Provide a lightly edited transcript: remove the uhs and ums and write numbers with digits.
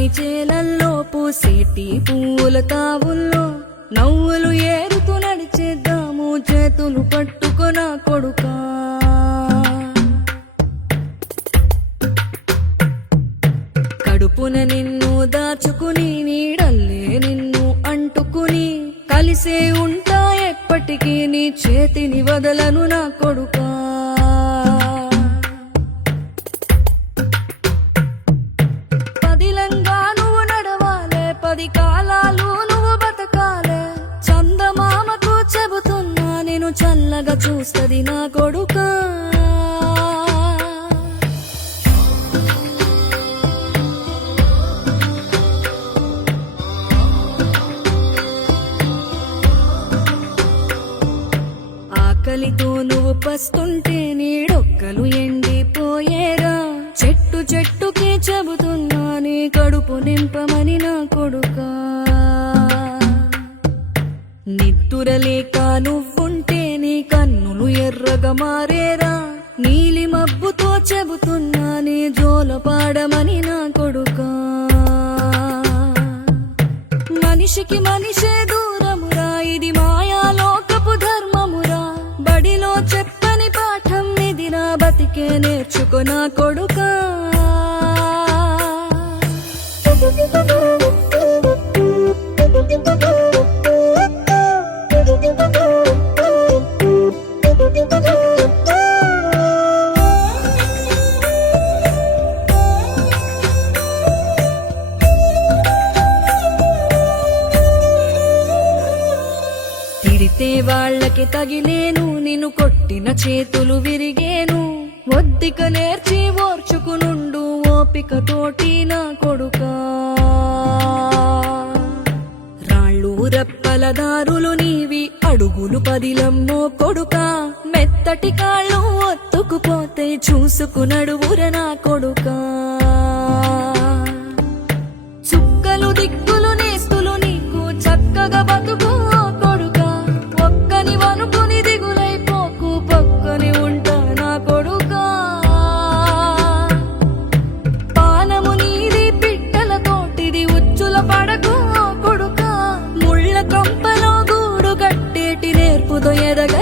పచ్చని చేలల్లో పూసేటి పూల తావుల్లో నవ్వులు ఏరుతూ నడిచేద్దాము చేతులు పట్టుకొన కొడుకా. కడుపున నిన్ను దాచుకుని నీడల్లే నిన్ను అంటుకుని కలిసే ఉంటా ఎప్పటికీ నీ చేతిని వదలను నా కొడుకా. పదిలంగా నువ్వు నడవాలే, 10 కాలాలు నువ్వు బతకాలే. చందమామకు చెబుతున్నా నేను చల్లగా చూస్తది నా కొడుకా. ఆకలితో నువ్వు పస్తుంటే నీడొక్కలు ఎండిపోయేరా. చెట్టు చెట్టుకి చెబుతున్నా నీ కడుపు నింపమని నా కొడుకా. నిద్దురలేక నువ్వుంటే నీ కన్నులు ఎర్రగా మారేరా. నీలి మబ్బుతో చెబుతున్నా నీ జోల పాడమని నా కొడుకా. మనిషికి మనిషే దూరమురా, ఇది మాయాలోకపు ధర్మమురా. బడిలో చెప్పని పాఠం ఇదిరా, బతికే నేర్చుకో నా కొడుకా. తిడితే వాళ్ళకి తగిలేను, నిన్ను కొట్టిన చేతులు విరిగేను. ఒద్దిక నేర్చి ఓర్చుకునుండు ఓపిక తోటి నా కొడుకా. రాళ్ళు రప్పల దారులు నీవి, అడుగులు పదిలమ్మో కొడుకా. మెత్తటి కాళ్ళు ఒత్తుకుపోతే చూసుకునడువుర నా కొడుకా. చుక్కలు దిక్కులు నేస్తులు నీకు చక్కగా బతుకు కొడుకా. ఒక్కని వనుకుని దిగులైపోకు, పక్కని ఉంటా నా కొడుకా. పానము నీది పిట్టల తోటిది, ఉచ్చుల పడకు కొడుకా. ముళ్ళ కంపలో గూడు కట్టేటి నేర్పుతో ఎదగ